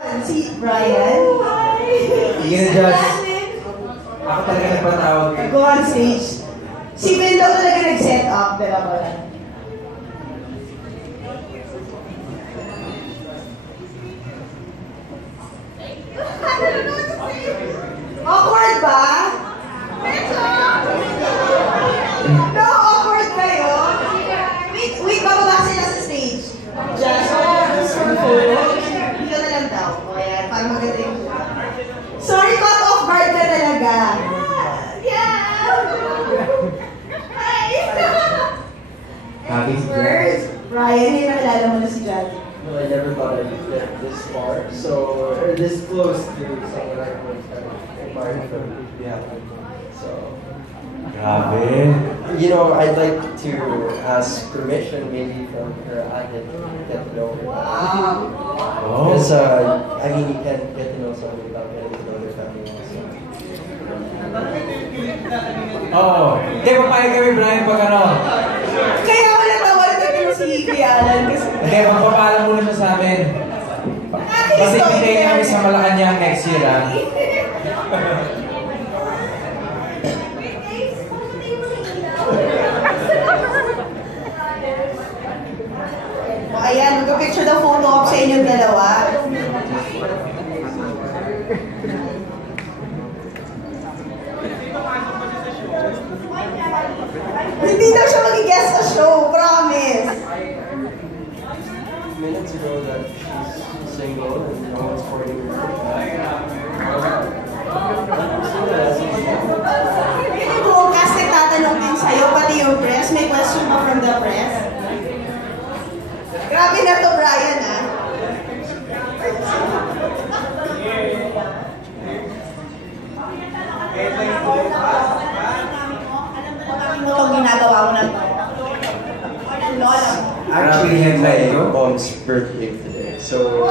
Si Brian. Sige, Josh. Ako talaga nagpatawag. Go on stage. Si Ben daw talaga nag-set up. Dala ko lang. Awkward ba? No, awkward kayo? Wait, bababa sila sa stage. Just for photo. Dito na lang daw. O yan, para maganda yung photo. Sorry, caught off guard ka talaga. Yeah! Hi! Happy First, Brian, yung nakilala mo na si Jolly. No, I never thought I'd get this far, or this close to someone I was admiring from behalf. So, Grabe. you know, I'd like to ask permission maybe from her agent to get to know her. Wow! Oh. Because, I mean, you can't get to know someone without getting to know their family also. Oo. Hindi, papayag kami, Brian, pag ano. Kaya wala tawag na si Kuya Alan kasi... Hindi, magpapaalam muna siya sa amin. Kasi pinay kami sa Malacanang next year, ha? Ayan, mag-picture the photo op sa inyong dalawa. Hindi daw siya mag-guest sa show, promise. Minutes ago that she's single and no one's courting her. Yung broadcast nagtatanong din sa'yo, pati yung press. May question pa from the press. Grabe na to, Brian, ah. Itong ginagawa mo na to. Lola. Actually, my mom's birthday today, so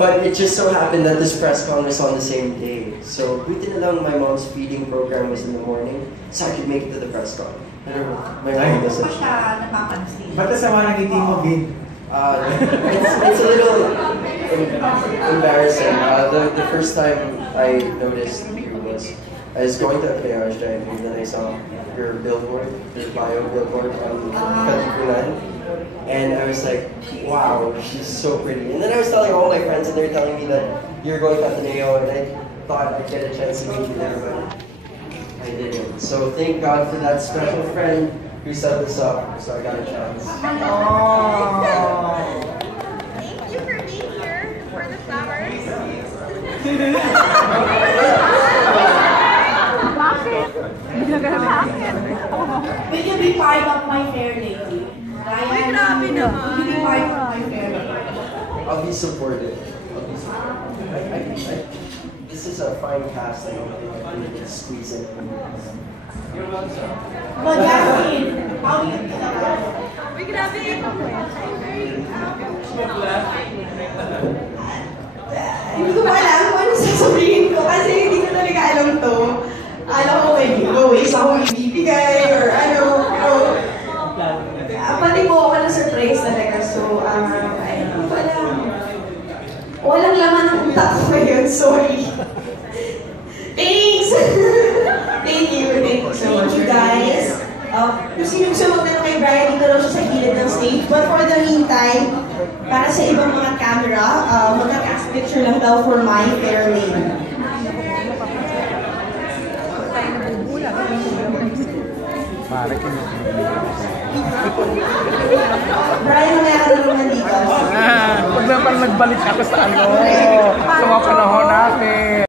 but it just so happened that this press con was on the same day. So buti na lang my mom's feeding program was in the morning, so I could make it to the press con. Pero my mom messaged me. Ba't kasama ng ngiti mo, Vin? It's a little embarrassing. The first time I noticed you was I was going to a Playage Drive and then I saw your billboard, your bio billboard on Katipunan. And I was like, wow, she's so pretty. And then I was telling all my friends and they're telling me that you're going to Ateneo and I thought I'd get a chance to meet you there, but I didn't. So thank God for that special friend who set this up, so I got a chance. Oh. Thank you for being here for the flowers. Will you be part of my fair lady? Uy, grabe naman. Will you be part of my fair lady? I'll be supportive. This is a fine cast. I don't think I can squeeze in. Well, Jasmine, how do you feel about it? Uy, grabe. Hindi ko pa alam kung ano sasabihin ko kasi hindi ko talaga alam to. Alam ko may giveaways ako ibibigay or ano. Pati po ako na surprise talaga. So, hindi ko alam. Walang laman ng utak ko ngayon. Sorry. Thanks! Thank you so much. Thank you guys. Kung sinong sumagdano kay Brian, dito lang siya sa gilid ng stage. But for the meantime, para sa ibang mga camera, magka-cast picture lang daw for my fair lady. Brian, mamaya ka naman nandito. Pag nagbalik ako sa ano, sa mga panahon natin.